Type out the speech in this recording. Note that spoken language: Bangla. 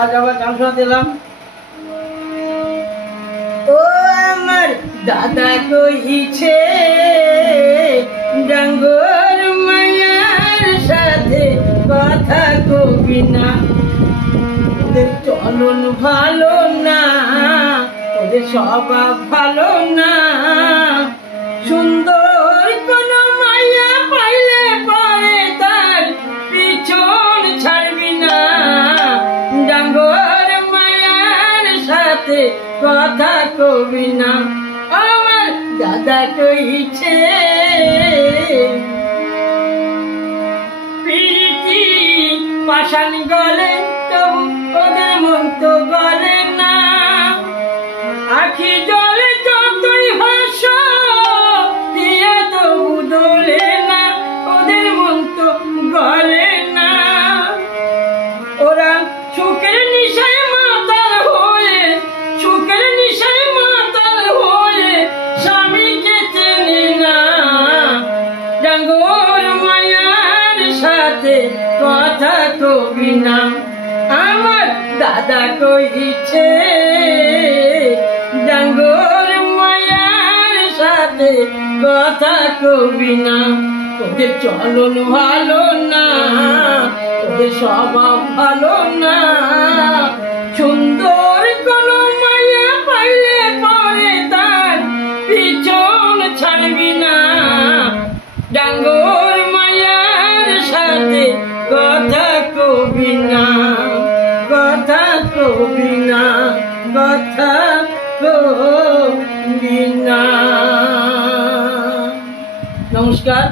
আজ আবার গান শোনাতে এলাম। ও আমার দাদা কইছে ডাঙ্গর মায়ার সাথে কথা কবি না, ওদের চলন ভালো না, ওদের স্বভাব ভালো না। সুন্দর কোন মায়া পাইলে পরে তার পিছন ছাড়বি না, ডাঙ্গর মায়ার সাথে কথা কবি না। আমার দাদা কইছে প্রীতি পাষাণ গলে তবু ওদের মন তো গলে না, আখি জলে যতই হাসো দিয়ে তবু দোলে না, ওদের মন তো গলে না। ওরা সুখের নিশায় মাতাল হয়ে, সুখের নিশায় মাতাল হয়ে স্বামীকে চেনে না, ডাঙ্গর মায়ার সাথে কথা কবি না। আমার দাদা কইছে ডাঙ্গর মায়ার সাথে কথা কবি না, ওদের চলন ভালো না, ওদের স্বভাব ভালো না। সুন্দর কোন মায়া পাইলে পরে তার পিছন ছাড়বি না, ডাঙ্গর মায়ার সাথে কথা কবি না, কথা কবি না, কথা কবি না। নমস্কার।